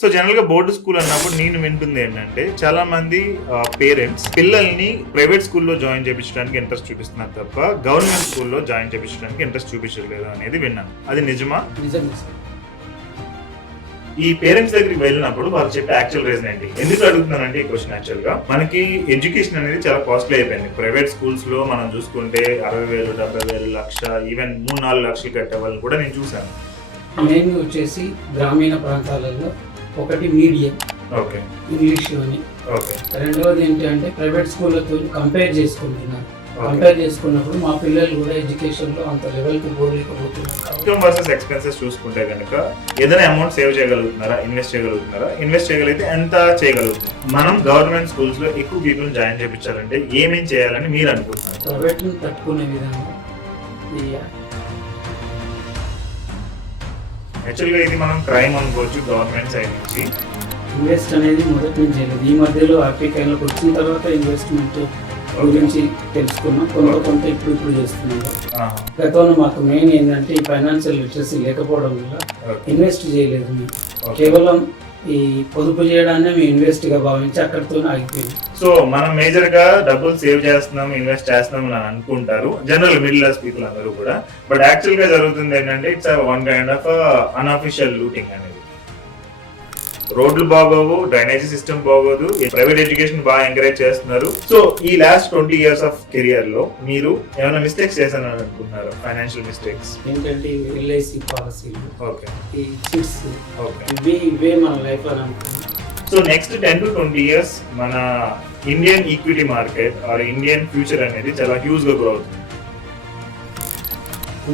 So general గా board school అన్నప్పుడు నేను వింటుంది ఏంటంటే చాలా మంది పేరెంట్స్ పిల్లల్ని ప్రైవేట్ స్కూల్లో జాయిన్ చేయించడానికి ఇంట్రెస్ట్ చూపిస్తున్నారు తప్ప గవర్నమెంట్ స్కూల్లో జాయిన్ చేయించడానికి ఇంట్రెస్ట్ చూపించలేదు అనేది విన్నాను. అది నిజమా? నిజమే సార్. ఈ పేరెంట్స్ దగ్గరికి వెళ్ళినప్పుడు వాళ్ళు చెప్పే యాక్చువల్ రీజన్ ఏంటి? ఎందుకు అడుగుతున్నానంటే ఈ క్వశ్చన్ యాక్చువల్ గా మనకి ఎడ్యుకేషన్ అనేది చాలా కాస్ట్లీ అయిపోయింది. ప్రైవేట్ స్కూల్స్ లో మనం చూసుకుంటే 60,000, 70,000, లక్ష, ఈవెన్ 3-4 లక్షలు కట్టే వాళ్ళని కూడా నేను చూసాను. మెయిన్ వచ్చేసి గ్రామీణ ప్రాంతాలలో ఒకటి మీడియం, ఓకే, ఇంగ్లీష్ అని, ఓకే. రెండవది ఏంటంటే ప్రైవేట్ స్కూళ్ళతో కంపేర్ చేసుకుంటున్నారు. కంపేర్ చేసుకున్నప్పుడు మా పిల్లలు కూడా ఎడ్యుకేషన్ లో అంత లెవెల్కి పోలేకపోతున్నారు. ఇన్కమ్ వర్సెస్ ఎక్స్పెన్సెస్ చూసుకుంటే కనుక ఏదైనా అమౌంట్ సేవ్ చేయగలుగుతున్నారా, ఇన్వెస్ట్ చేయగలుగుతున్నారా? ఇన్వెస్ట్ చేయగలిగితే ఎంత చేయగలుగుతున్నారు? మనం గవర్నమెంట్ స్కూల్స్ లో ఎక్కువ పీపుల్ జాయిన్ చేయించాలంటే ఏమేం చేయాలని మీరు అనుకుంటున్నారు? ప్రైవేట్ ని తట్టుకునే విధంగా యాక్చువల్గా ఇది మనం క్రైమ్ అనుకోవచ్చు గవర్నమెంట్ సైడ్ నుంచి. ఇన్వెస్ట్ అనేది మొదటి నుంచి లేదు. ఈ మధ్యలో ఆర్టికల్లోకి వచ్చిన తర్వాత ఇన్వెస్ట్మెంట్ గురించి తెలుసుకున్నాం. కొంత ఇప్పుడు చేస్తున్నాం. గతంలో మాకు మెయిన్ ఏంటంటే ఈ ఫైనాన్షియల్ లిటరసీ లేకపోవడం వల్ల ఇన్వెస్ట్ చేయలేదు. మేము కేవలం ఈ పొదుపు చేయడాన్ని మేము ఇన్వెస్ట్ గా భావించి అక్కడితో ఆగిపోయింది. సో మనం మేజర్ గా డబ్బులు సేవ్ చేస్తున్నాం, ఇన్వెస్ట్ చేస్తున్నాం అని అనుకుంటారు జనరల్ మిడిల్ క్లాస్ పీపుల్ అందరూ కూడా. బట్ యాక్చువల్ గా జరుగుతుంది ఏంటంటే it's one kind of unofficial looting అనేది. రోడ్లు బాగోవు, డ్రైనేజీ సిస్టమ్ బాగోదు, ప్రైవేట్ ఎడ్యుకేషన్ బాగా ఎంకరేజ్ చేస్తున్నారు. సో ఈ లాస్ట్ 20 years ఆఫ్ కెరియర్ లో మీరు ఏమైనా మిస్టేక్స్ చేశాను అనుకుంటున్నారు? ఫైనాన్షియల్ మిస్టేక్స్ ఏంటంటే ఎల్ఐసి పాలసీలు, ఓకే, ఈ చిట్స్, ఓకే, ఇవే మన లైఫ్ లో అనుకుంటున్నాం. సో నెక్స్ట్ 10 to 20 years మన Indian equity market or Indian future అనేది చాలా హ్యూజ్ గా గ్రో అవుతుంది.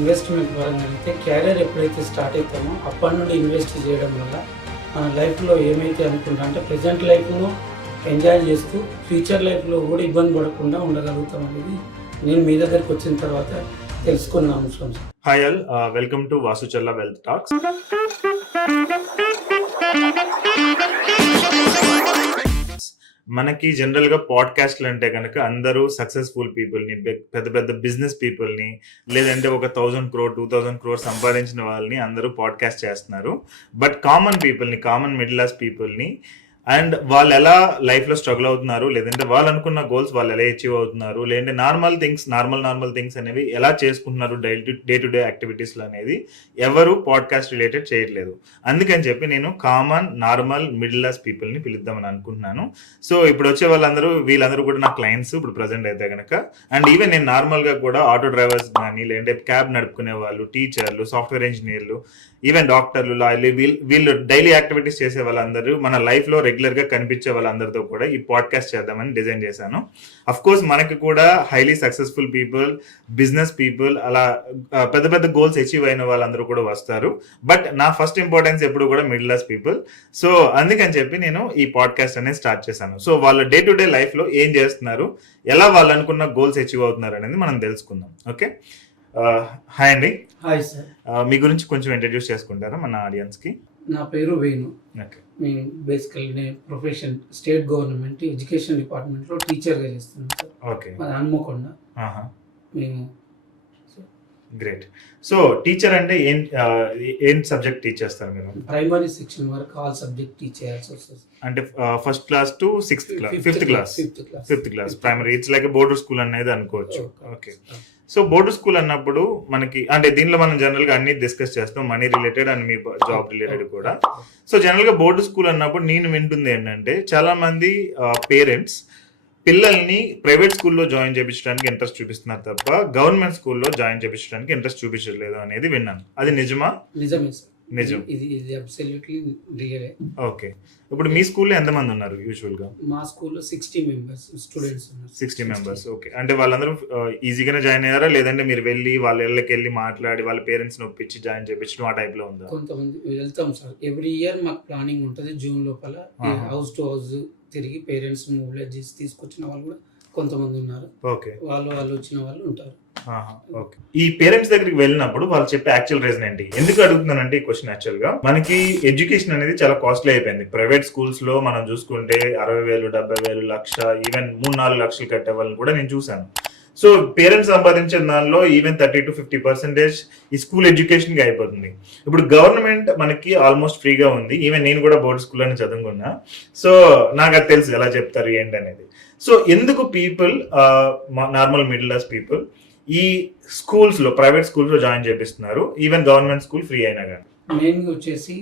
ఇన్వెస్ట్మెంట్ పరంగా అయితే క్యారియర్ ఎప్పుడైతే స్టార్ట్ అవుతామో అప్పటి నుండి ఇన్వెస్ట్ చేయడం వల్ల మన లైఫ్లో ఏమైతే అనుకుంటా అంటే ప్రజెంట్ లైఫ్ను ఎంజాయ్ చేస్తూ ఫ్యూచర్ లైఫ్లో కూడా ఇబ్బంది పడకుండా ఉండగలుగుతాం అనేది నేను మీ దగ్గరికి వచ్చిన తర్వాత తెలుసుకున్న అంశం. Hi all, welcome to Vasuchalla wealth talks. మనకి జనరల్ గా పాడ్కాస్ట్లు అంటే కనుక అందరూ సక్సెస్ఫుల్ పీపుల్ ని, పెద్ద పెద్ద బిజినెస్ పీపుల్ ని, లేదంటే ఒక 1,000 crore 2,000 crore సంపాదించిన వాళ్ళని అందరూ పాడ్కాస్ట్ చేస్తున్నారు. బట్ కామన్ పీపుల్ ని, కామన్ మిడిల్ క్లాస్ పీపుల్ ని అండ్ వాళ్ళు ఎలా లైఫ్ లో స్ట్రగుల్ అవుతున్నారు, లేదంటే వాళ్ళు అనుకున్న గోల్స్ వాళ్ళు ఎలా అచీవ్ అవుతున్నారు, లేదంటే నార్మల్ థింగ్స్ అనేవి ఎలా చేసుకుంటున్నారు డే టు డే యాక్టివిటీస్ లో అనేది ఎవరు పాడ్కాస్ట్ రిలేటెడ్ చేయట్లేదు. అందుకని చెప్పి నేను common normal middle class people ని పిలుద్దామని అనుకుంటున్నాను. సో ఇప్పుడు వచ్చే వీళ్ళందరూ కూడా నా క్లయింట్స్ ఇప్పుడు ప్రజెంట్ అయితే కనుక. అండ్ ఈవెన్ నేను నార్మల్ గా కూడా ఆటో డ్రైవర్స్ కానీ, లేదంటే క్యాబ్ నడుపుకునే వాళ్ళు, టీచర్లు, సాఫ్ట్వేర్ ఇంజనీర్లు, ఈవెన్ డాక్టర్లు, లాయర్లు, వీళ్ళు డైలీ యాక్టివిటీస్ చేసే వాళ్ళందరూ మన లైఫ్ లో రెగ్యులర్ గా కనిపించే వాళ్ళందరితో కూడా ఈ పాడ్కాస్ట్ చేద్దామని డిజైన్ చేశాను. అఫ్ కోర్స్ మనకి కూడా highly successful people, business people, అలా పెద్ద పెద్ద గోల్స్ అచీవ్ అయిన వాళ్ళందరూ కూడా వస్తారు. బట్ నా ఫస్ట్ ఇంపార్టెన్స్ ఎప్పుడు కూడా మిడిల్ క్లాస్ పీపుల్. సో అందుకని చెప్పి నేను ఈ పాడ్కాస్ట్ అనేది స్టార్ట్ చేశాను. సో వాళ్ళ డే టు డే లైఫ్ లో ఏం చేస్తున్నారు, ఎలా వాళ్ళు అనుకున్న గోల్స్ అచీవ్ అవుతున్నారు అనేది మనం తెలుసుకుందాం. ఓకే, హాయ్ అండి. Hi sir. మీ గురించి కొంచెం ఇంట్రడ్యూస్ చేసుకుంటారా మన ఆడియన్స్ కి? నా పేరు వేణు. ఓకే, నేను బేసికల్లీ నేను ప్రొఫెషన్ స్టేట్ గవర్నమెంట్ ఎడ్యుకేషన్ డిపార్ట్మెంట్లో టీచర్గా చేస్తున్నాను సార్. ఓకే, మాది హన్మకొండ. మేము గ్రేట్. సో టీచర్ అంటే ఏం సబ్జెక్ట్ టీచ్ చేస్తారు మీరు? ప్రైమరీ సెక్షన్ వరకు ఆల్ సబ్జెక్ట్ టీచ్ చేయాల్సి వస్తుంది. అంటే first class to fifth class primary. It's like border school అనేది అనుకోవచ్చు. ఓకే, సో బోర్డర్ స్కూల్ అన్నప్పుడు మనకి అంటే దీనిలో మనం జనరల్ గా అన్ని డిస్కస్ చేస్తాం, money related and me job related కూడా. సో జనరల్ గా బోర్డర్ స్కూల్ అన్నప్పుడు నేను వింటుంది ఏంటంటే చాలా మంది పేరెంట్స్ పిల్లల్ని ప్రైవేట్ స్కూల్లో జాయిన్ చేయించడానికి ఇంట్రెస్ట్ చూపిస్తున్నారు తప్ప గవర్నమెంట్ స్కూల్లో జాయిన్ చేయించడానికి ఇంట్రెస్ట్ చూపించలేదు అనేది విన్నాను. అది నిజమా? నిజమే సార్. నిజం. ఇది అబ్సల్యూట్లీ రియల్. ఓకే, ఇప్పుడు మీ స్కూల్లో ఎంతమంది ఉన్నారు యూజువల్ గా? మా స్కూల్లో 60 మెంబర్స్ స్టూడెంట్స్ ఉన్నారు. 60 మెంబర్స్. ఓకే, అంటే వాళ్ళందరూ ఈజీగానే జాయిన్ అయ్యారా, లేదంటే మీరు వెళ్ళి వాళ్ళ ఇళ్ళకి వెళ్ళి మాట్లాడి వాళ్ళ పేరెంట్స్ ని ఒప్పించి జాయిన్ చేయించడం ఆ టైప్ లో ఉందా? కొంతమంది వెళ్తాం సార్. ఎవ్రీ ఇయర్ మాకు ప్లానింగ్ ఉంటుంది. జూన్ లోపల హౌస్ టు హౌస్ తిరిగి పేరెంట్స్ మొబిలైజ్ చేసి తీసుకొచ్చిన వాళ్ళు కూడా కొంతమంది ఉన్నారు. ఓకే, వాళ్ళు వచ్చిన వాళ్ళు ఉంటారు. ఓకే, ఈ పేరెంట్స్ దగ్గరికి వెళ్ళినప్పుడు వాళ్ళు చెప్పే యాక్చువల్ రీజన్ ఏంటి? ఎందుకు అడుగుతున్నానంటే ఈ క్వశ్చన్ యాక్చువల్ గా మనకి ఎడ్యుకేషన్ అనేది చాలా కాస్ట్లీ అయిపోయింది. ప్రైవేట్ స్కూల్స్ లో మనం చూసుకుంటే 60,000, 70,000, లక్ష, ఈవెన్ 3-4 లక్షలు కట్టే వాళ్ళని కూడా నేను చూసాను. సో పేరెంట్స్ సంపాదించే దానిలో ఈవెన్ 30-50% ఈ స్కూల్ ఎడ్యుకేషన్ కి అయిపోతుంది. ఇప్పుడు గవర్నమెంట్ మనకి ఆల్మోస్ట్ ఫ్రీగా ఉంది. ఈవెన్ నేను కూడా బోర్డ్ స్కూల్లోనే చదువుకున్నా. సో నాకు అది తెలుసు ఎలా చెప్తారు ఏంటి అనేది. సో ఎందుకు people normal middle class people ఈ స్కూల్స్ లో, ప్రైవేట్ స్కూల్స్ లో జాయిన్ చేపిస్తున్నారు, ఈవెన్ గవర్నమెంట్ స్కూల్ ఫ్రీ అయినా కానీ? మెయిన్గా వచ్చేసి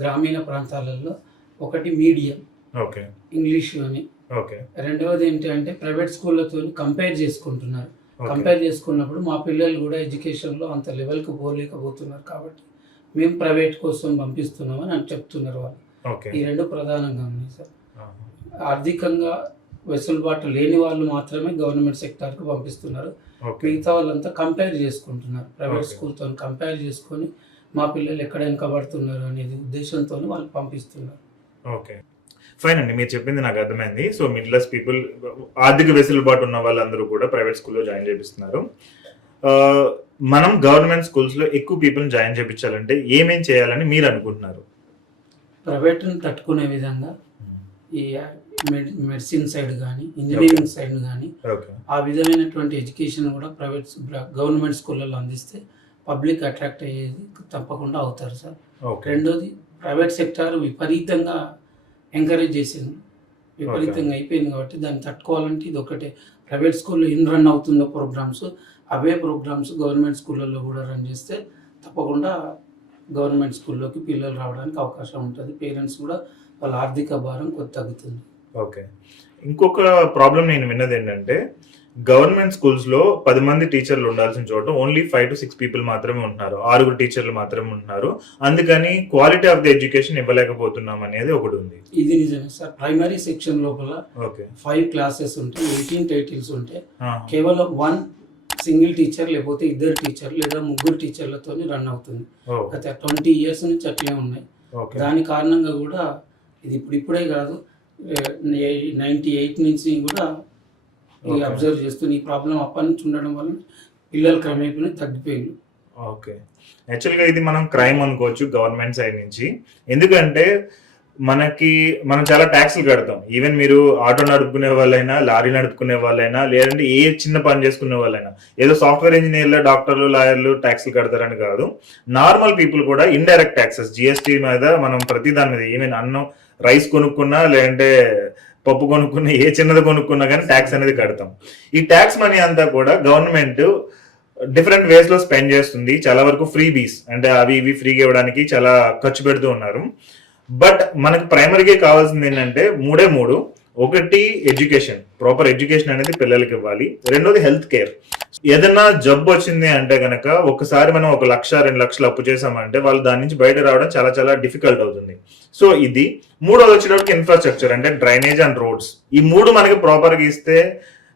గ్రామీణ ప్రాంతాలలో ఒకటి మీడియం, ఓకే, ఇంగ్లీష్ అని. ఓకే, రెండవది ఏంటి అంటే ప్రైవేట్ స్కూళ్ళతో కంపేర్ చేసుకుంటున్నారు. కంపేర్ చేసుకున్నప్పుడు మా పిల్లలు కూడా ఎడ్యుకేషన్లో అంత లెవెల్కి పోలేకపోతున్నారు కాబట్టి మేము ప్రైవేట్ కోసం పంపిస్తున్నామని అని చెప్తున్నారు వాళ్ళు. ఓకే, ఈ రెండు ప్రధానంగా ఉన్నాయి సార్. ఆర్థికంగా వెసులుబాటు లేని వాళ్ళు మాత్రమే గవర్నమెంట్ సెక్టార్కి పంపిస్తున్నారు. మిగతా వాళ్ళంతా కంపేర్ చేసుకుంటున్నారు. ప్రైవేట్ స్కూల్తో కంపేర్ చేసుకొని మా పిల్లలు ఎక్కడ వెనకబడుతున్నారు అనేది ఉద్దేశంతో వాళ్ళు పంపిస్తున్నారు. ఓకే, ఫైన్ అండి, మీరు చెప్పింది నాకు అర్థమైంది. సో మిడిల్ క్లాస్ పీపుల్, ఆర్థిక వెసులుబాటు ఉన్న వాళ్ళందరూ కూడా ప్రైవేట్ స్కూల్లో జాయిన్ చేపిస్తున్నారు. మనం గవర్నమెంట్ స్కూల్స్లో ఎక్కువ పీపుల్ని జాయిన్ చేయించాలంటే ఏమేం చేయాలని మీరు అనుకుంటున్నారు? ప్రైవేట్ని తట్టుకునే విధంగా ఈ మెడిసిన్ సైడ్ కానీ, ఇంజనీరింగ్ సైడ్ కానీ ఆ విధమైనటువంటి ఎడ్యుకేషన్ కూడా గవర్నమెంట్ స్కూళ్ళలో అందిస్తే పబ్లిక్ అట్రాక్ట్ అయ్యేది తప్పకుండా అవుతారు సార్. రెండోది ప్రైవేట్ సెక్టార్ విపరీతంగా ఎంకరేజ్ చేసింది, విపరీతంగా అయిపోయింది కాబట్టి దాన్ని తట్టుకోవాలంటే ఇది ఒకటే. ప్రైవేట్ స్కూల్లో ఏం రన్ అవుతుందో ప్రోగ్రామ్స్, అవే ప్రోగ్రామ్స్ గవర్నమెంట్ స్కూళ్ళల్లో కూడా రన్ చేస్తే తప్పకుండా గవర్నమెంట్ స్కూల్లోకి పిల్లలు రావడానికి అవకాశం ఉంటుంది. పేరెంట్స్ కూడా వాళ్ళ ఆర్థిక భారం కొద్ది తగ్గుతుంది. ఓకే, ఇంకొక ప్రాబ్లం నేను విన్నది ఏంటంటే గవర్నమెంట్ స్కూల్స్ లో 10 మంది టీచర్లు ఉండాల్సిన చోట ఓన్లీ 5 to 6 పీపుల్ మాత్రమే ఉంటున్నారు, 6 టీచర్లు మాత్రమే ఉంటున్నారు. అందుకని క్వాలిటీ ఆఫ్ ది ఎడ్యుకేషన్ ఇవ్వలేకపోతున్నాం అనేది ఒకటి ఉంది. ఇది నిజమే సార్. ప్రైమరీ సెక్షన్ లోపల 5 క్లాసెస్ ఉంటే 18 టైటిల్స్ ఉంటే కేవలం 1 సింగిల్ టీచర్ లేకపోతే 2 టీచర్ లేదా 3 టీచర్లతో రన్ అవుతుంది. గత 20 years నుంచి అట్లే ఉన్నాయి. దాని కారణంగా కూడా ఇది ఇప్పుడే కాదు, 98 నుంచి కూడా అబ్జర్వ్ చేస్తుంది. ఈ ప్రాబ్లం అప్పటి నుంచి ఉండడం వల్ల పిల్లలు క్రమేపీ తగ్గిపోయింది. ఓకే, యాక్చువల్గా ఇది మనం క్రైమ్ అనుకోవచ్చు గవర్నమెంట్ సైడ్ నుంచి. ఎందుకంటే మనం చాలా ట్యాక్స్లు కడతాం. ఈవెన్ మీరు ఆటో నడుపుకునే వాళ్ళైనా, లారీ నడుపుకునే వాళ్ళైనా, లేదంటే ఏ చిన్న పని చేసుకునే వాళ్ళైనా, ఏదో సాఫ్ట్వేర్ ఇంజనీర్లు, డాక్టర్లు, లాయర్లు ట్యాక్స్లు కడతారని కాదు. నార్మల్ పీపుల్ కూడా ఇండైరెక్ట్ ట్యాక్సెస్, జిఎస్టీ మీద మనం ప్రతి దాని మీద, ఈవెన్ అన్నం, రైస్ కొనుక్కున్నా, లేదంటే పప్పు కొనుక్కున్నా, ఏ చిన్నది కొనుక్కున్నా కానీ ట్యాక్స్ అనేది కడతాం. ఈ ట్యాక్స్ మనీ అంతా కూడా గవర్నమెంట్ డిఫరెంట్ వేస్ లో స్పెండ్ చేస్తుంది. చాలా వరకు ఫ్రీ బీస్ అంటే అవి ఇవి ఫ్రీగా ఇవ్వడానికి చాలా ఖర్చు పెడుతూ ఉన్నారు. బట్ మనకు ప్రైమరీగా కావాల్సింది ఏంటంటే 3. ఒకటి ఎడ్యుకేషన్, ప్రాపర్ ఎడ్యుకేషన్ అనేది పిల్లలకి ఇవ్వాలి. రెండోది హెల్త్ కేర్. ఏదైనా జబ్బు వచ్చింది అంటే కనుక ఒకసారి మనం 1 లక్ష 2 లక్షలు అప్పు చేసామంటే వాళ్ళు దాని నుంచి బయట రావడం చాలా చాలా డిఫికల్ట్ అవుతుంది. సో ఇది. మూడోది వచ్చేటప్పటికి ఇన్ఫ్రాస్ట్రక్చర్ అంటే డ్రైనేజ్ అండ్ రోడ్స్. ఈ 3 మనకి ప్రాపర్గా ఇస్తే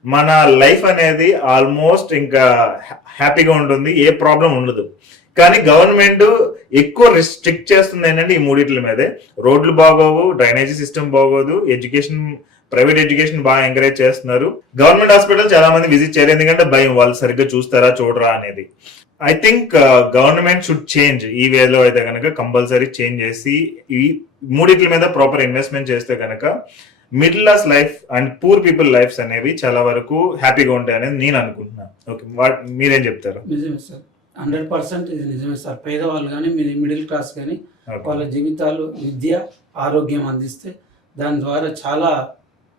మన లైఫ్ అనేది ఆల్మోస్ట్ ఇంకా హ్యాపీగా ఉంటుంది, ఏ ప్రాబ్లం ఉండదు. కానీ గవర్నమెంట్ ఎక్కువ రిస్ట్రిక్ట్ చేస్తుంది ఏంటంటే ఈ 3 మీదే. రోడ్లు బాగోవు, డ్రైనేజీ సిస్టమ్ బాగోదు, ఎడ్యుకేషన్, ప్రైవేట్ ఎడ్యుకేషన్ బాగా ఎంకరేజ్ చేస్తున్నారు. గవర్నమెంట్ హాస్పిటల్ చాలా మంది విజిట్ చేయరు, ఎందుకంటే భయం, వాళ్ళు సరిగ్గా చూస్తారా చూడరా అనేది. I think government should change ఈ వేలో అయితే కనుక, కంపల్సరీ చేంజ్ చేసి ఈ 3 మీద ప్రాపర్ ఇన్వెస్ట్మెంట్ చేస్తే కనుక middle class life and poor people lifes అనేవి చాలా వరకు హ్యాపీగా ఉంటాయి అనేది నేను అనుకుంటున్నాను. ఓకే, మీరేం చెప్తారు? నిజమే సార్, 100% ఇది నిజమే సార్. పేదవాళ్ళు కానీ మిడిల్ క్లాస్ కానీ వాళ్ళ జీవితాలు విద్య, ఆరోగ్యం అందిస్తే దాని ద్వారా చాలా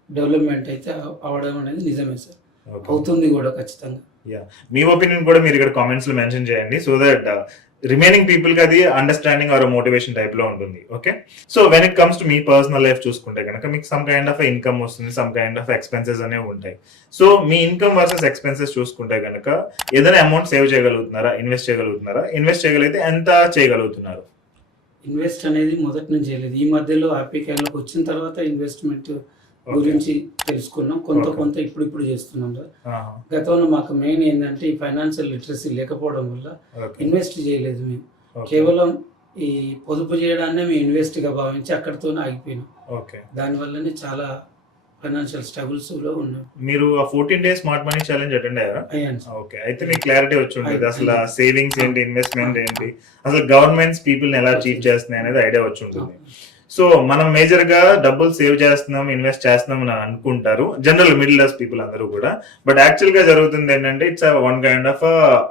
డెవలప్మెంట్ అయితే అవడం అనేది నిజమే సార్. అవుతుంది కూడా ఖచ్చితంగా. మీ ఒపీనియన్ కూడా మీరు ఇక్కడ కామెంట్స్ లో మెన్షన్ చేయండి, సో దట్ రిమైనింగ్ పీపుల్ కి అది అండర్స్టాండింగ్ ఆర్ మోటివేషన్ టైప్ లో ఉంటుంది. Okay, so when it comes to me personal life చూసుకుంటే కనుక మీకు సమ్ కైండ్ ఆఫ్ ఇన్కమ్ వస్తుంది, సమ్ కైండ్ ఆఫ్ ఎక్స్పెన్సెస్ అనేవి ఉంటాయి. సో మీ ఇన్కమ్ వర్సెస్ ఎక్స్పెన్సెస్ చూసుకుంటే కనుక ఏదైనా అమౌంట్ సేవ్ చేయగలుగుతున్నారా, ఇన్వెస్ట్ చేయగలుగుతున్నారా? ఇన్వెస్ట్ చేయగలిగితే ఎంత చేయగలుగుతున్నారు? ఇన్వెస్ట్ అనేది మొదటి నుంచి చేయలేదు, ఈ మధ్యలో హ్యాపీకాన్లోకి వచ్చిన తర్వాత ఇన్వెస్ట్మెంట్ గురించి తెలుసుకున్నాం. కొంత ఇప్పుడు చేస్తున్నాం సార్. గతంలో మాకు మెయిన్ ఏంటంటే ఈ ఫైనాన్షియల్ లిటరసీ లేకపోవడం వల్ల ఇన్వెస్ట్ చేయలేదు. మేము కేవలం ఈ పొదుపు చేయడాన్ని మేము ఇన్వెస్ట్ గా భావించి అక్కడితోనే ఆగిపోయినాం. దానివల్లనే చాలా ఫైనాన్షియల్ స్ట్రగుల్స్ లో ఉన్నాం. మీరు ఆ 14 days smart money challenge attend అయ్యారా? ఓకే, అయితే మీకు క్లారిటీ వచ్చి ఉంటుంది అసలు సేవింగ్స్ ఏంటి, ఇన్వెస్ట్మెంట్ ఏంటి, అసలు గవర్నమెంట్స్ పీపుల్ ని ఎలా చీట్ చేస్తున్నాయి అనేది ఐడియా వచ్చి ఉంటుంది. సో మనం మేజర్ గా డబ్బులు సేవ్ చేస్తున్నాం, ఇన్వెస్ట్ చేస్తున్నాం అని అనుకుంటారు జనరల్ మిడిల్ క్లాస్ పీపుల్ అందరూ కూడా. బట్ యాక్చువల్ గా జరుగుతుంది ఏంటంటే it's one kind of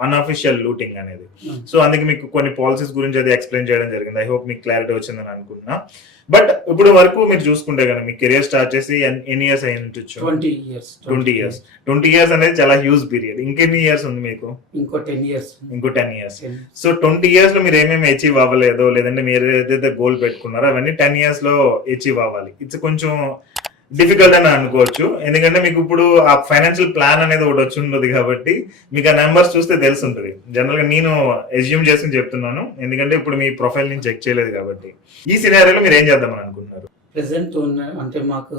unofficial looting అనేది. సో అందుకే మీకు కొన్ని పాలసీస్ గురించి అది ఎక్స్ప్లెయిన్ చేయడం జరిగింది. ఐ హోప్ మీకు క్లారిటీ వచ్చిందని అనుకుంటున్నా. బట్ ఇప్పుడు వరకు మీరు చూసుకుంటే కనుక మీ కెరియర్ స్టార్ట్ చేసి ఎన్ని ఇయర్స్ అయి ఉండొచ్చు? 20 ఇయర్స్. 20 ఇయర్స్ అనేది చాలా హ్యూజ్ పీరియడ్. ఇంకెన్ని ఇయర్స్ ఉంది మీకు? ఇంకో 10 ఇయర్స్. సో 20 ఇయర్స్ లో మీరు ఏమేమి అచీవ్ అవ్వలేదో, లేదంటే మీరు ఏదైతే గోల్ పెట్టుకున్నారో అవన్నీ 10 ఇయర్స్ లో అచీవ్ అవ్వాలి. ఇట్స్ కొంచెం డిఫికల్ట్ అని అనుకోవచ్చు. ఎందుకంటే మీకు ఇప్పుడు ఆ ఫైనాన్షియల్ ప్లాన్ అనేది ఒకటి వచ్చి ఉండదు కాబట్టి మీకు ఆ నెంబర్స్ చూస్తే తెలిసి ఉంటుంది. జనరల్ గా నేను ఎస్యూమ్ చేసి చెప్తున్నాను, ఎందుకంటే ఇప్పుడు మీ ప్రొఫైల్ నేను చెక్ చేయలేదు కాబట్టి. ఈ సినారియోలో మీరు ఏం చేద్దామని అనుకుంటున్నారు? ప్రెసెంట్ ఉన్నాయి అంటే మాకు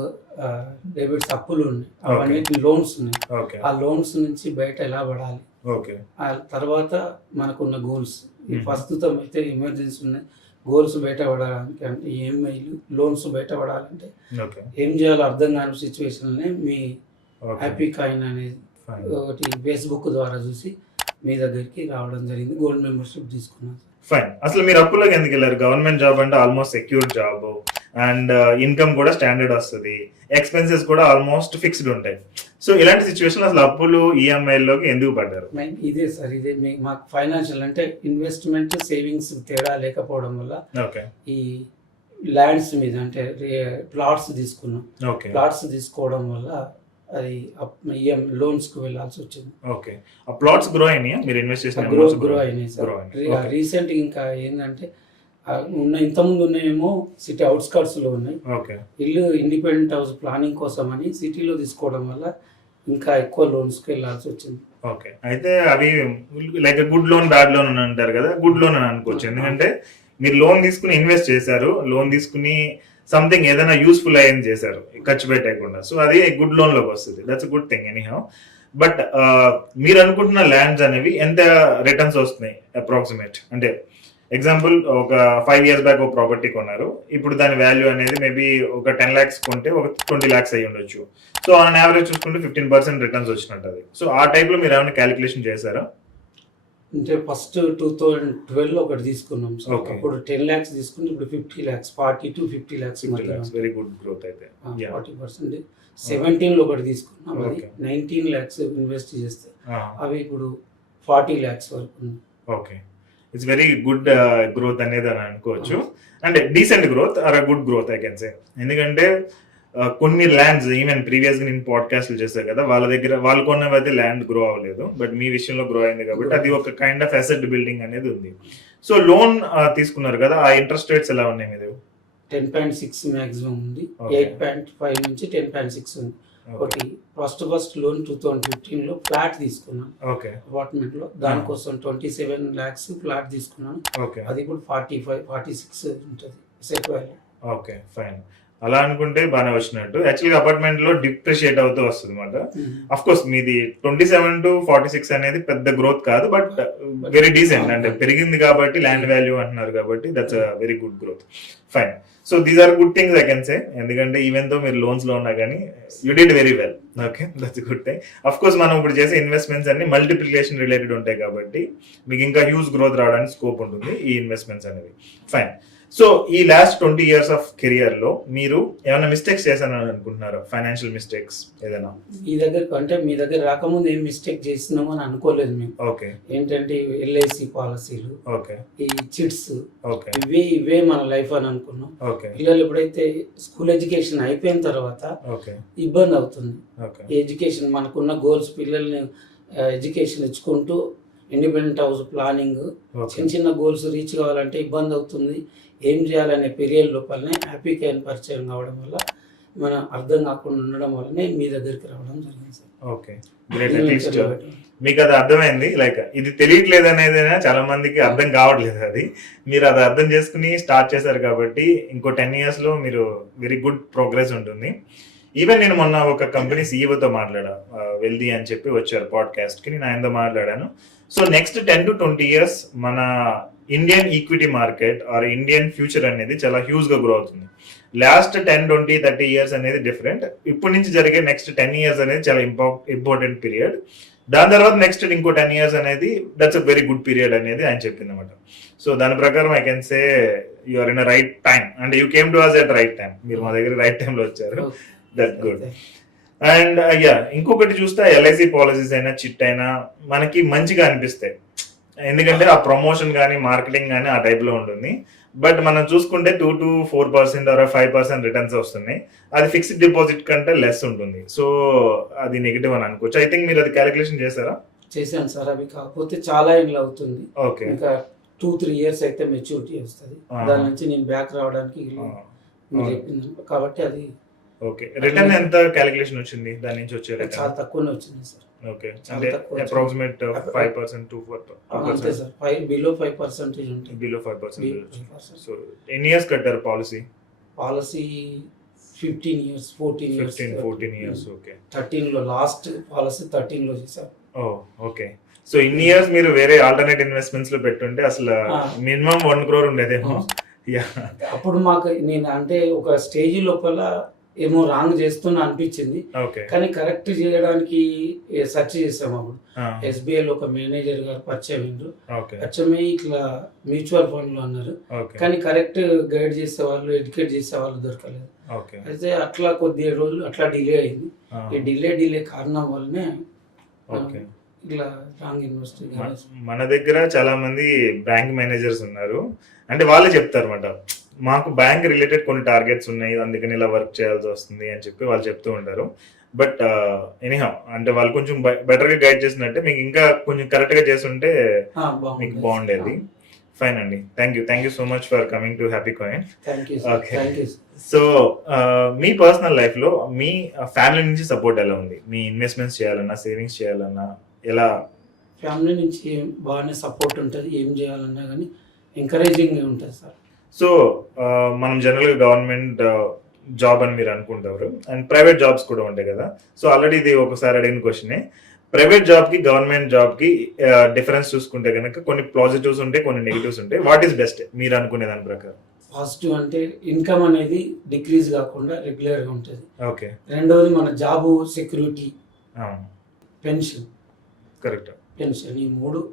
డెబిట్స్ అప్పులు ఉన్నాయి, అవన్నీ లోన్స్ ఉన్నాయి. ఆ లోన్స్ నుంచి బయట ఎలా పడాలి, ఆ తర్వాత మనకున్న గోల్స్ ప్రస్తుతం అయితే ఎమర్జెన్సీ ఉన్నాయి. గోల్స్ బయటపడాలంటే అంటే ఈఎంఐలు లోన్స్ బయటపడాలంటే ఏం చేయాలో అర్థం కాని సిచ్యువేషన్లోనే మీ హ్యాపీ కాయిన్ అనేది ఒకటి ఫేస్బుక్ ద్వారా చూసి మీ దగ్గరికి రావడం జరిగింది. గోల్డ్ మెంబర్షిప్ తీసుకున్నాను. ఫైన్. అసలు మీరు అప్పులోకి ఎందుకు వెళ్ళారు? గవర్నమెంట్ జాబ్ అంటే almost secure job and income కూడా స్టాండర్డ్ వస్తుంది, ఎక్స్పెన్సెస్ కూడా ఆల్మోస్ట్ ఫిక్స్డ్ ఉంటాయి. సో ఇలాంటి సిచ్యువేషన్ అసలు అప్పులు ఈఎంఐలోకి ఎందుకు పడ్డారు? ఇదే సార్, ఇదే మాకు ఫైనాన్షియల్ అంటే ఇన్వెస్ట్మెంట్ సేవింగ్స్ తేడా లేకపోవడం వల్ల ఈ ల్యాండ్స్ మీద అంటే ప్లాట్స్ తీసుకున్నాం. ప్లాట్స్ తీసుకోవడం వల్ల అది లోన్స్ కు వెళ్ళాల్సి వచ్చింది. ఓకే. ఆ ప్లాట్స్ గ్రో అయినాయా? మీరు ఇన్వెస్ట్ చేసిన గ్రో అయినాయి సార్. రీసెంట్ ఇంకా ఏంటంటే ఇంతకుముందు ఉన్నాయేమో సిటీ అవుట్స్కట్స్ లో ఉన్నాయి. ఇల్లు ఇండిపెండెంట్ హౌస్ ప్లానింగ్ కోసం అని సిటీలో తీసుకోవడం వల్ల ఇంకా ఎక్కువ లోన్స్ కి వెళ్ళాల్సి వచ్చింది. ఓకే. అయితే అవి like good loan bad loan అని అంటారు కదా, గుడ్ లోన్ అని అనుకోవచ్చు. ఎందుకంటే మీరు లోన్ తీసుకుని ఇన్వెస్ట్ చేశారు, లోన్ తీసుకుని సంథింగ్ ఏదైనా యూస్ఫుల్ అయ్యేది చేశారు ఖర్చు పెట్టకుండా. సో అది గుడ్ లోన్ లోకి వస్తుంది. That's good thing anyhow. But మీరు అనుకుంటున్న ల్యాండ్స్ అనేవి ఎంత రిటర్న్స్ వస్తున్నాయి అప్రాక్సిమేట్? అంటే ఎగ్జాంపుల్ ఒక 5 years బ్యాక్ ఒక ప్రాపర్టీ కొన్నారు, ఇప్పుడు దాని వాల్యూ అనేది మేబీ ఒక 10 lakhs కొంటే ఒక 20 lakhs అయ్యి ఉండొచ్చు. సో ఆన్ యావరేజ్ చూసుకుంటే 15% రిటర్న్స్ వచ్చినట్టు అది. సో ఆ టైప్ లో మీరు ఏమైనా క్యాలిక్యులేషన్ చేశారా? అంటే ఫస్ట్ 2012 ఒకటి తీసుకున్నాం. అప్పుడు 10 lakhs తీసుకుంటే ఇప్పుడు 50 lakhs, 40 to 50 lakhs. Very good growth అయితే. 40%. 17 లో ఒకటి తీసుకున్నాం, అది 19 lakhs ఇన్వెస్ట్ చేస్తే అవి ఇప్పుడు 40 lakhs వరకు. Okay. It's very good growth అనేది అని అనుకోవచ్చు. అంటే decent growth or good growth I can say. ఎందుకంటే కొన్ని ల్యాండ్స్ ఈవెన్ ప్రీవియస్ గా నేను పాడ్కాస్ట్లు చేశాను కదా, వాళ్ళ దగ్గర వాళ్ళు కొన్నవి అయితే ల్యాండ్ గ్రో అవ్వలేదు, బట్ మీ విషయంలో గ్రో అయింది కాబట్టి అది ఒక కైండ్ ఆఫ్ అసెట్ బిల్డింగ్ అనేది ఉంది. సో లోన్ తీసుకున్నారు కదా, ఆ ఇంట్రెస్ట్ రేట్స్ ఎలా ఉన్నాయి మీద? 10.6 మాక్సిమం ఉంది, 8.5 నుంచి 10.6 ఉంది. ఒకటి ఫస్ట్ లోన్ 2015 లో ఫ్లాట్ తీసుకున్నాను అపార్ట్మెంట్ లో, దానికోసం 27 lakhs ఫ్లాట్ తీసుకున్నాను. అది ఇప్పుడు 45-46 ఉంటుంది సెట్ వాల్యూ. Okay, fine. అలా అనుకుంటే బాగానే వచ్చినట్టు. యాక్చువల్గా అపార్ట్మెంట్ లో డిప్రిషియేట్ అవుతూ వస్తుంది అనమాట. అఫ్ కోర్స్ మీది 27 to 46 అనేది పెద్ద గ్రోత్ కాదు, బట్ వెరీ డీసెంట్. అంటే పెరిగింది కాబట్టి ల్యాండ్ వాల్యూ అంటున్నారు కాబట్టి that's very good growth. Fine. So these are good things I can say. ఎందుకంటే ఈవెన్ తో మీరు లోన్స్ లో ఉన్నా కానీ you did very well. Okay, that's good thing. Of course మనం ఇప్పుడు చేసే ఇన్వెస్ట్మెంట్స్ అన్ని మల్టిప్లికేషన్ రిలేటెడ్ ఉంటాయి కాబట్టి మీకు ఇంకా హ్యూజ్ గ్రోత్ రావడానికి స్కోప్ ఉంటుంది ఈ ఇన్వెస్ట్మెంట్స్ అనేవి. ఫైన్. సో ఈ లాస్ట్ 20 years ఆఫ్ కెరియర్ లో మీరు ఏమైనా మిస్టేక్స్ చేశానని అనుకుంటున్నారా? ఫైనాన్షియల్ మిస్టేక్స్ ఏదైనా? మీ దగ్గర రాకముందు ఏం మిస్టేక్ చేస్తున్నామో అని అనుకోలేదు మేము. ఓకే. ఏంటంటే ఎల్ఐసి పాలసీలు, ఓకే, ఈ చిట్స్, ఓకే, ఇవే మన లైఫ్ అని అనుకున్నాం. ఓకే. పిల్లలు ఎప్పుడైతే స్కూల్ ఎడ్యుకేషన్ అయిపోయిన తర్వాత ఇబ్బంది అవుతుంది. ఎడ్యుకేషన్ మనకున్న గోల్స్, పిల్లల్ని ఎడ్యుకేషన్ ఇచ్చుకుంటూ ఇండిపెండెంట్ హౌస్ ప్లానింగ్, చిన్న గోల్స్ రీచ్ కావాలంటే ఇబ్బంది అవుతుంది. ఏం చేయాలనే పీరియడ్ లోపలనే హ్యాపీ కాయిన్ పరిచయం కావడం వల్ల మనం అర్థం కాకుండా ఉండడం వల్లనే మీ దగ్గరికి రావడం జరిగింది సార్. ఓకే, మీకు అది అర్థమైంది. లైక్ ఇది తెలియట్లేదు అనేది చాలా మందికి అర్థం కావట్లేదు. అది మీరు అది అర్థం చేసుకుని స్టార్ట్ చేశారు కాబట్టి ఇంకో 10 years లో మీరు వెరీ గుడ్ ప్రోగ్రెస్ ఉంటుంది. ఈవెన్ నేను మొన్న ఒక కంపెనీ సీఈఓతో మాట్లాడా, వెల్దీ అని చెప్పి వచ్చారు పాడ్కాస్ట్ కి, నేను ఆయనతో మాట్లాడాను. సో నెక్స్ట్ 10 to 20 years మన Indian equity market or Indian future అనేది చాలా హ్యూజ్ గా గ్రో అవుతుంది. లాస్ట్ 10, 20, 30 ఇయర్స్ అనేది డిఫరెంట్. ఇప్పటి నుంచి జరిగే నెక్స్ట్ 10 ఇయర్స్ అనేది చాలా ఇంపార్టెంట్ పీరియడ్. దాని తర్వాత నెక్స్ట్ ఇంకో 10 ఇయర్స్ అనేది that's a very good period అనేది ఆయన చెప్పింది అనమాట. సో దాని ప్రకారం I can say you're in a right time and you came to us at right time. మీరు మా దగ్గర రైట్ టైంలో వచ్చారు. That good. అండ్ ఇంకొకటి చూస్తే ఎల్ఐసి పాలసీస్ అయినా చిట్ అయినా మనకి మంచిగా అనిపిస్తాయి, ఎందుకంటే ఆ ప్రమోషన్ కానీ మార్కెటింగ్ కానీ ఆ టైప్ లో ఉంటుంది. బట్ మనం చూసుకుంటే 2 to 4% ఆర్ 5% రిటర్న్స్ వస్తున్నాయి. అది ఫిక్స్డ్ డిపాజిట్ కంటే లెస్ ఉంటుంది. సో అది నెగిటివ్ అని అనుకోవచ్చు. ఐ థింక్ మీరు అది క్యాలిక్యులేషన్ చేశారా? చేశాను సార్. అవి కాకపోతే చాలా ఏళ్ళు అవుతుంది. ఓకే. ఇంకా 2-3 ఇయర్స్ అయితే మెచ్యూరిటీ వస్తుంది. దాని నుంచి నేను బ్యాక్ రావడానికి కాబట్టి అది ఓకే. రిటర్న్ ఎంత క్యాలిక్యులేషన్ వచ్చింది దాని నుంచి వచ్చే రిటర్న్? చాలా తక్కువనే వచ్చింది సార్. ఓకే. అంటే అప్రాక్సిమేట్ 5% to 4%. అంతే సార్. బిలో 5% ఉంటుంది. బిలో 5%. సో ఎన్ని ఇయర్స్ కట్టారు policy? Policy 15 years, 14 years. Okay. 13 లో లాస్ట్ పాలసీ 13 లో చేశారు. ఓకే. సో ఇన్ని ఇయర్స్ మీరు వేరే ఆల్టర్నేట్ ఇన్వెస్ట్మెంట్స్ లో పెట్టుంటే అసలు మినిమం 1 crore ఉండేదేమో. అప్పుడు మాకు నేను అంటే ఒక స్టేజ్ లోపల ఏమో రాంగ్ చేస్తున్నా అనిపించింది. కానీ కరెక్ట్ చేయడానికి సెర్చ్ చేసాము. అప్పుడు SBI లో ఒక మేనేజర్ గారు పరిచయం ఇట్లా మ్యూచువల్ ఫండ్ లో అన్నారు. కానీ కరెక్ట్ గైడ్ చేసే వాళ్ళు, ఎడ్యుకేట్ చేసే వాళ్ళు దొరకలేదు. అయితే అట్లా కొద్ది రోజులు అట్లా డిలే అయింది. ఈ డిలే కారణం వల్లనే ఇట్లా రాంగ్ ఇన్వెస్ట్. మన దగ్గర చాలా మంది బ్యాంక్ మేనేజర్స్ ఉన్నారు. అంటే వాళ్ళే చెప్తారు అన్నమాట, మాకు బ్యాంక్ రిలేటెడ్ కొన్ని టార్గెట్స్ ఉన్నాయి, అందుకని ఇలా వర్క్ చేయాల్సి వస్తుంది అని చెప్పి వాళ్ళు చెప్తూ ఉంటారు. బట్ ఎనీహౌ అంటే వాళ్ళు కొంచెం బెటర్ గా గైడ్ చేసినట్టే మీకు ఇంకా కొంచెం కరెక్ట్ గా చేస్తుంటే మీకు బాగుండేది. ఫైన్ అండి. Thank you so much for coming to happy coin. Okay. So me personal life లో మీ ఫ్యామిలీ నుంచి సపోర్ట్ ఎలా ఉంది? మీ ఇన్వెస్ట్మెంట్స్ చేయాలన్నా, సేవింగ్స్ చేయాలన్నా ఎలా? ఫ్యామిలీ నుంచి బాగానే సపోర్ట్ ఉంటుంది. ఏం చేయాలన్నా కానీ ఎంకరేజింగ్ ఉంటుంది సార్. సో మనం జనరల్గా గవర్నమెంట్ జాబ్ అని మీరు అనుకుంటారు, అండ్ ప్రైవేట్ జాబ్స్ కూడా ఉంటాయి కదా. సో ఆల్రెడీ ఇది ఒకసారి అడిగిన క్వశ్చనే. ప్రైవేట్ జాబ్ కి గవర్నమెంట్ జాబ్ కి డిఫరెన్స్ చూసుకుంటే కనుక కొన్ని పాజిటివ్స్ ఉంటాయి, కొన్ని నెగిటివ్స్ ఉంటాయి. వాట్ ఈస్ బెస్ట్ మీరు అనుకునే దాని ప్రకారం? పాజిటివ్ అంటే ఇన్కమ్ అనేది డిక్రీజ్ కాకుండా రెగ్యులర్ గా ఉంటుంది. ఓకే. రెండవది మన job security, pension. Correct. Pension, ఈ 3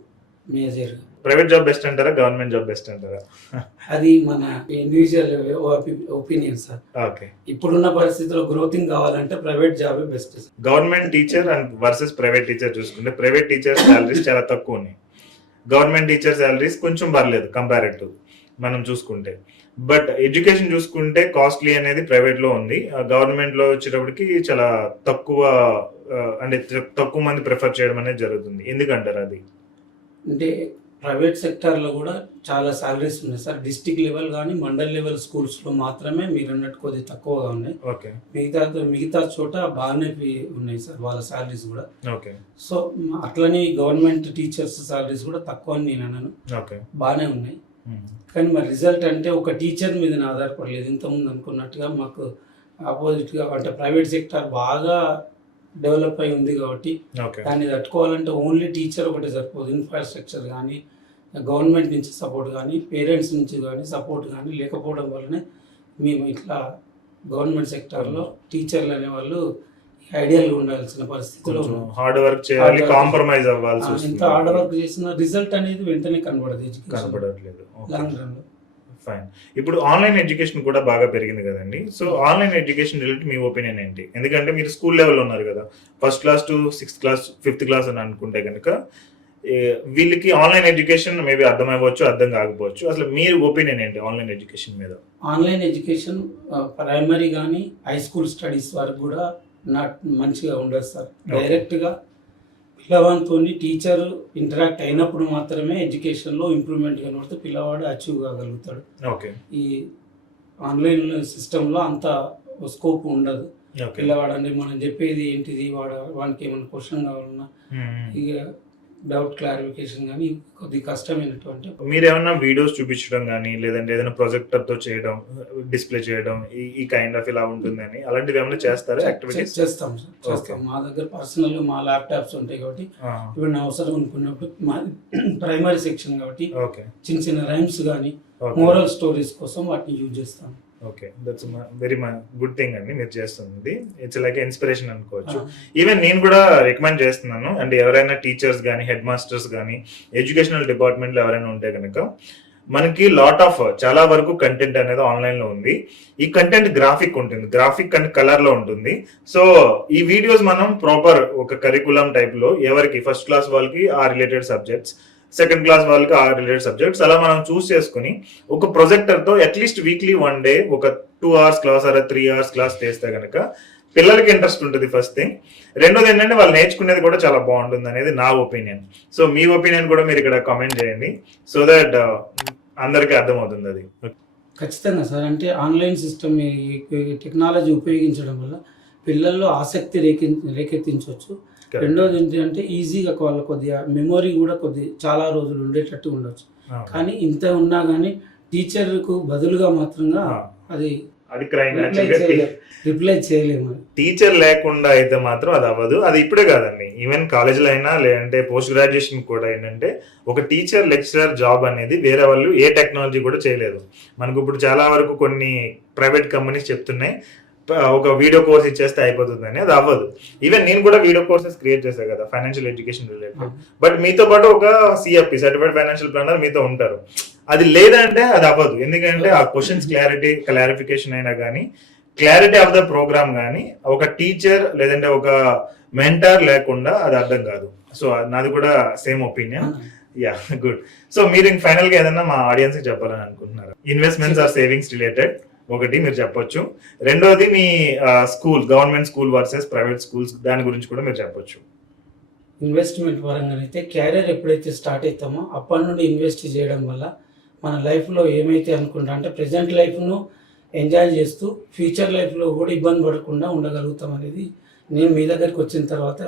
మేజర్. ప్రైవేట్ జాబ్ బెస్ట్ అంటారా, గవర్నమెంట్ జాబ్ బెస్ట్ అంటారా? అది మన ఇండివిజువల్ ఒపీనియన్ సార్. ఓకే. ఇప్పుడున్న పరిస్థితుల్లో గ్రోతింగ్ కావాలంటే private job best. Government teacher and versus private teacher చూసుకుంటే ప్రైవేట్ టీచర్ సాలరీస్ చాలా తక్కువ ఉన్నాయి. గవర్నమెంట్ టీచర్ సాలరీస్ కొంచెం పర్లేదు కంపారిటివ్ మనం చూసుకుంటే. బట్ ఎడ్యుకేషన్ చూసుకుంటే కాస్ట్లీ అనేది ప్రైవేట్ లో ఉంది. గవర్నమెంట్ లో వచ్చేటప్పటికి చాలా తక్కువ, అంటే తక్కువ మంది ప్రిఫర్ చేయడం అనేది జరుగుతుంది. ఎందుకంటారు అది? అంటే ప్రైవేట్ సెక్టార్లో కూడా చాలా సాలరీస్ ఉన్నాయి సార్. డిస్ట్రిక్ట్ లెవెల్ కానీ మండల్ లెవెల్ స్కూల్స్లో మాత్రమే మీరు అన్నట్టు కొద్దిగా తక్కువగా ఉన్నాయి. ఓకే. మిగతా చోట బాగానే ఉన్నాయి సార్ వాళ్ళ సాలరీస్ కూడా. ఓకే. సో అట్లనే గవర్నమెంట్ టీచర్స్ సాలరీస్ కూడా తక్కువ అని నేను అన్నాను. ఓకే. బాగానే ఉన్నాయి. కానీ మరి రిజల్ట్ అంటే ఒక టీచర్ మీద ఆధారపడలేదు. ఇంతకుముందు అనుకున్నట్టుగా మాకు ఆపోజిట్గా అంటే ప్రైవేట్ సెక్టార్ బాగా డెవలప్ అయి ఉంది కాబట్టి దాన్ని తట్టుకోవాలంటే ఓన్లీ టీచర్ ఒకటే సరిపోదు. ఇన్ఫ్రాస్ట్రక్చర్ కానీ, గవర్నమెంట్ నుంచి సపోర్ట్ కానీ, పేరెంట్స్ నుంచి కానీ సపోర్ట్ కానీ లేకపోవడం వల్లనే మేము ఇట్లా గవర్నమెంట్ సెక్టార్లో టీచర్లు అనేవాళ్ళు ఐడియల్గా ఉండాల్సిన పరిస్థితిలో హార్డ్ వర్క్ చేయాలి, కాంప్రమైజ్ అవ్వాల్సి. ఇంత హార్డ్ వర్క్ చేసిన రిజల్ట్ అనేది వెంటనే కనబడట్లేదు లాంగ్ రన్ లో. ఫైన్. ఇప్పుడు ఆన్లైన్ ఎడ్యుకేషన్ కూడా బాగా పెరిగింది కదండి. సో ఆన్లైన్ ఎడ్యుకేషన్ రిలేటెడ్ మీ ఒపీనియన్ ఏంటి? ఎందుకంటే మీరు స్కూల్ లెవెల్ ఉన్నారు కదా, 1st class to 6th class 5th class అని అనుకుంటే కనుక వీళ్ళకి ఆన్లైన్ ఎడ్యుకేషన్ మేబీ అర్థం అవ్వచ్చు, అర్థం కాకపోవచ్చు. అసలు మీరు ఒపీనియన్ ఏంటి ఆన్లైన్ ఎడ్యుకేషన్ మీద? ఆన్లైన్ ఎడ్యుకేషన్ ప్రైమరీ కానీ హై స్కూల్ స్టడీస్ వరకు కూడా మంచిగా ఉండదు సార్. డైరెక్ట్గా పిల్లవాడితో టీచర్ ఇంటరాక్ట్ అయినప్పుడు మాత్రమే ఎడ్యుకేషన్లో ఇంప్రూవ్మెంట్ కనబడితే పిల్లవాడు అచీవ్ కాగలుగుతాడు. ఓకే. ఈ ఆన్లైన్ సిస్టంలో అంత స్కోప్ ఉండదు. పిల్లవాడు అంటే మనం చెప్పేది ఏంటిది, వానికి ఏమైనా క్వశ్చన్ కావాలన్నా ఇక డౌట్ క్లారిఫికేషన్ కానీ కొద్ది కష్టమైనటువంటి. మీరు ఏమైనా వీడియోస్ చూపించడం కానీ లేదంటే ఏదైనా ప్రొజెక్టర్ తో చేయడం, డిస్ప్లే చేయడం, ఈ కైండ్ ఆఫ్ ఇలా ఉంటుందని అలాంటివి ఏమైనా చేస్తారా? యాక్టివిటీస్ చేస్తాం సార్, చేస్తాం. మా దగ్గర పర్సనల్ మా ల్యాప్టాప్స్ ఉంటాయి కాబట్టి ఇప్పుడు నా అవసరం అనుకున్నప్పుడు మా ప్రైమరీ సెక్షన్ కాబట్టి చిన్న చిన్న రైమ్స్ కానీ మోరల్ స్టోరీస్ కోసం వాటిని యూజ్ చేస్తాం. Okay, that's very good thing అండి మీరు చేస్తుంది. ఇట్స్ లైక్ ఇన్స్పిరేషన్ అనుకోవచ్చు. ఈవెన్ నేను కూడా రికమెండ్ చేస్తున్నాను. అంటే ఎవరైనా టీచర్స్ కానీ హెడ్ మాస్టర్స్ కానీ ఎడ్యుకేషనల్ డిపార్ట్మెంట్లో ఎవరైనా ఉంటే కనుక మనకి లాట్ ఆఫ్ చాలా వరకు కంటెంట్ అనేది ఆన్లైన్ లో ఉంది. ఈ కంటెంట్ గ్రాఫిక్ ఉంటుంది, గ్రాఫిక్ అండ్ కలర్ లో ఉంటుంది. సో ఈ వీడియోస్ మనం ప్రాపర్ ఒక కరికులం టైప్ లో ఎవరికి ఫస్ట్ క్లాస్ వాళ్ళకి ఆ రిలేటెడ్ సబ్జెక్ట్స్, సెకండ్ క్లాస్ వాళ్ళకి ఆ రిలేటెడ్ సబ్జెక్ట్స్ అలా మనం చూస్ చేసుకుని ఒక ప్రొజెక్టర్ తో అట్లీస్ట్ వీక్లీ 1 డే ఒక 2 hours class or 3 hours class చేస్తే కనుక పిల్లలకి ఇంట్రెస్ట్ ఉంటుంది ఫస్ట్ థింగ్. రెండోది ఏంటంటే వాళ్ళు నేర్చుకునేది కూడా చాలా బాగుంటుంది అనేది నా ఒపీనియన్. సో మీ ఒపీనియన్ కూడా మీరు ఇక్కడ కామెంట్ చేయండి సో దట్ అందరికీ అర్థమవుతుంది అది. ఖచ్చితంగా సార్. అంటే ఆన్లైన్ సిస్టమ్ టెక్నాలజీ ఉపయోగించడం వల్ల పిల్లల్లో ఆసక్తి రేకెత్తించవచ్చు. రెండోది ఏంటంటే ఈజీగా వాళ్ళ కొద్దిగా మెమొరీ కూడా చాలా రోజులు ఉండేటట్టు ఉండొచ్చు. కానీ ఇంత ఉన్నా కానీ టీచర్కు బదులుగా మాత్రంగా అది రిప్లై చేయలేము. టీచర్ లేకుండా అయితే మాత్రం అది అవ్వదు. అది ఇప్పుడే కాదండి, ఈవెన్ కాలేజీలో అయినా లేదంటే పోస్ట్ గ్రాడ్యుయేషన్ కూడా ఏంటంటే ఒక టీచర్ లెక్చరర్ జాబ్ అనేది వేరే వాళ్ళు ఏ టెక్నాలజీ కూడా చేయలేదు. మనకు ఇప్పుడు చాలా వరకు కొన్ని ప్రైవేట్ కంపెనీస్ చెప్తున్నాయి ఒక వీడియో కోర్స్ ఇచ్చేస్తే అయిపోతుందని. అది అవ్వదు. ఈవెన్ నేను కూడా వీడియో కోర్సెస్ క్రియేట్ చేశాను కదా ఫైనాన్షియల్ ఎడ్యుకేషన్ రిలేటెడ్. బట్ మీతో పాటు ఒక సిఎఫ్పి సర్టిఫైడ్ ఫైనాన్షియల్ ప్లానర్ మీతో ఉంటారు. అది లేదంటే అది అవ్వదు. ఎందుకంటే ఆ క్వశ్చన్స్ క్లారిఫికేషన్ అయినా కానీ క్లారిటీ ఆఫ్ ద ప్రోగ్రామ్ కానీ ఒక టీచర్ లేదంటే ఒక మెంటర్ లేకుండా అది అర్థం కాదు. సో నాది కూడా same opinion. Yeah, good. So మీరు ఫైనల్ గా ఏదన్నా మా ఆడియన్స్ కి చెప్పాలని అనుకుంటున్నారు? ఇన్వెస్ట్మెంట్స్ ఆర్ సేవింగ్స్ రిలేటెడ్ ఒకటి మీరు చెప్పొచ్చు. రెండోది మీ school, government school versus private schools, దాని గురించి కూడా మీరు చెప్పొచ్చు. ఇన్వెస్ట్మెంట్ పరంగా అయితే క్యారియర్ ఎప్పుడైతే స్టార్ట్ అవుతామో అప్పటి నుండి ఇన్వెస్ట్ చేయడం వల్ల మన లైఫ్లో ఏమైతే అనుకుంటా అంటే ప్రజెంట్ లైఫ్ను ఎంజాయ్ చేస్తూ ఫ్యూచర్ లైఫ్లో కూడా ఇబ్బంది పడకుండా ఉండగలుగుతాం అనేది నేను మీ దగ్గరికి వచ్చిన తర్వాత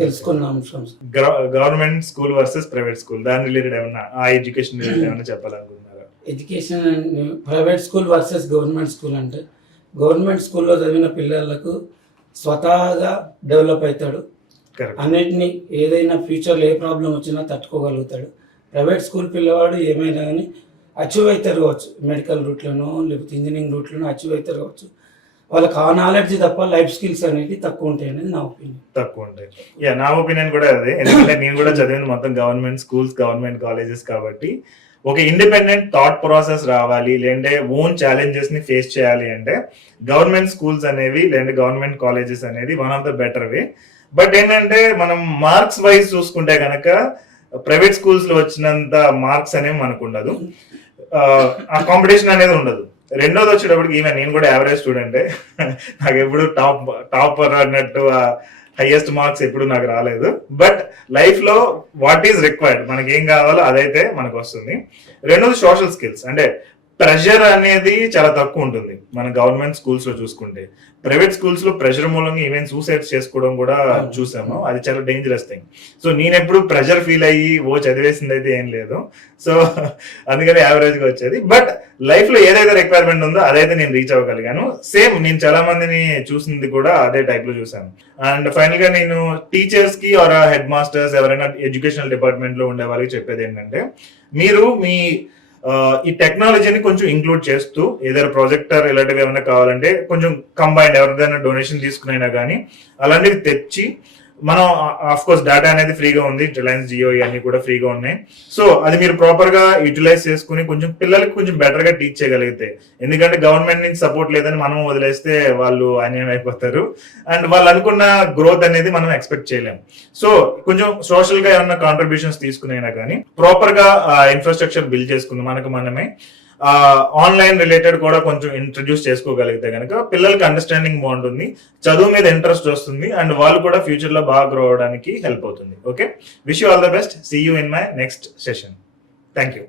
తెలుసుకున్న అంశం. Government school versus private school, దాని రిలేటెడ్ ఏమన్నా ఆ ఎడ్యుకేషన్ రిలేటెడ్ ఏమన్నా చెప్పాలనుకుంటున్నారా? Education private school versus government school అంటే గవర్నమెంట్ స్కూల్లో చదివిన పిల్లలకు స్వతహాగా డెవలప్ అవుతాడు. అన్నిటినీ ఏదైనా ఫ్యూచర్లో ఏ ప్రాబ్లం వచ్చినా తట్టుకోగలుగుతాడు. ప్రైవేట్ స్కూల్ పిల్లవాడు ఏమైనా కానీ అచీవ్ అవుతారు కావచ్చు, మెడికల్ రూట్లను లేకపోతే ఇంజనీరింగ్ రూట్లను అచీవ్ అవుతారు కావచ్చు. వాళ్ళకి ఆ నాలెడ్జ్ తప్ప లైఫ్ స్కిల్స్ అనేది తక్కువ ఉంటాయి అనేది నా ఒపీనియన్. తక్కువ ఉంటాయి. యా, నా ఒపీనియన్ కూడా అదే. ఎందుకంటే నేను కూడా చదివింది మొత్తం గవర్నమెంట్ స్కూల్స్, గవర్నమెంట్ కాలేజెస్ కాబట్టి ఒక ఇండిపెండెంట్ థాట్ ప్రాసెస్ రావాలి లేదంటే ఓన్ ఛాలెంజెస్ ని ఫేస్ చేయాలి అంటే గవర్నమెంట్ స్కూల్స్ అనేవి లేదంటే గవర్నమెంట్ కాలేజెస్ అనేది one of the better way. But ఏంటంటే మనం మార్క్స్ వైజ్ చూసుకుంటే కనుక ప్రైవేట్ స్కూల్స్ లో వచ్చినంత మార్క్స్ అనేవి మనకు ఉండదు, ఆ కాంపిటీషన్ అనేది ఉండదు. రెండోది వచ్చేటప్పటికి ఈవెన్ నేను కూడా యావరేజ్ స్టూడెంటే, నాకు ఎప్పుడు టాపర్ అన్నట్టు హైయెస్ట్ మార్క్స్ ఎప్పుడు నాకు రాలేదు. బట్ లైఫ్ లో వాట్ ఈస్ రిక్వైర్డ్, మనకి ఏం కావాలో అదైతే మనకు వస్తుంది. రెండోది సోషల్ స్కిల్స్. అంటే ప్రెషర్ అనేది చాలా తక్కువ ఉంటుంది మన గవర్నమెంట్ స్కూల్స్ లో చూసుకుంటే. ప్రైవేట్ స్కూల్స్ లో ప్రెషర్ మూలంగా ఈవెన్ సూసైడ్ చేసుకోవడం కూడా చూసాము. అది చాలా డేంజరస్ థింగ్. సో నేను ఎప్పుడు ప్రెషర్ ఫీల్ అయ్యి చదివేసింది అయితే ఏం లేదు. సో అందుకని యావరేజ్ గా వచ్చేది. బట్ లైఫ్ లో ఏదైతే రిక్వైర్మెంట్ ఉందో అదైతే నేను రీచ్ అవ్వగలిగాను. సేమ్ నేను చాలా మందిని చూసింది కూడా అదే టైప్ లో చూసాను. అండ్ ఫైనల్ గా నేను టీచర్స్ కి ఆర్ హెడ్ మాస్టర్స్ ఎవరైనా ఎడ్యుకేషనల్ డిపార్ట్మెంట్ లో ఉండే వాళ్ళకి చెప్పేది ఏంటంటే మీరు మీ ఈ టెక్నాలజీని కొంచెం ఇంక్లూడ్ చేస్తూ ఏదైనా ప్రొజెక్టర్ ఇలాంటివి ఏమైనా కావాలంటే కొంచెం కంబైన్డ్ ఎవరిదైనా డొనేషన్ తీసుకునైనా కానీ అలాంటివి తెచ్చి మనం ఆఫ్ కోర్స్ డేటా అనేది ఫ్రీగా ఉంది, రిలయన్స్ జియో ఇవన్నీ కూడా ఫ్రీగా ఉన్నాయి. సో అది మీరు ప్రాపర్ గా యూటిలైజ్ చేసుకుని కొంచెం పిల్లలకి కొంచెం బెటర్ గా టీచ్ చేయగలిగితే, ఎందుకంటే గవర్నమెంట్ నుంచి సపోర్ట్ లేదని మనం వదిలేస్తే వాళ్ళు అన్యాయం అయిపోతారు అండ్ వాళ్ళు అనుకున్న గ్రోత్ అనేది మనం ఎక్స్పెక్ట్ చేయలేం. సో కొంచెం సోషల్ గా ఏమన్నా కాంట్రిబ్యూషన్స్ తీసుకునైనా కానీ ప్రాపర్ గా ఇన్ఫ్రాస్ట్రక్చర్ బిల్డ్ చేసుకుని మనకు మనమే ఆన్లైన్ రిలేటెడ్ కూడా కొంచెం ఇంట్రడ్యూస్ చేసుకోగలిగితే కనుక పిల్లలకి అండర్స్టాండింగ్ బాగుంటుంది, చదువు మీద ఇంట్రెస్ట్ వస్తుంది అండ్ వాళ్ళు కూడా ఫ్యూచర్ లో బాగా గ్రో అవడానికి హెల్ప్ అవుతుంది. Okay, wish you all the best. See you in my next session. Thank you.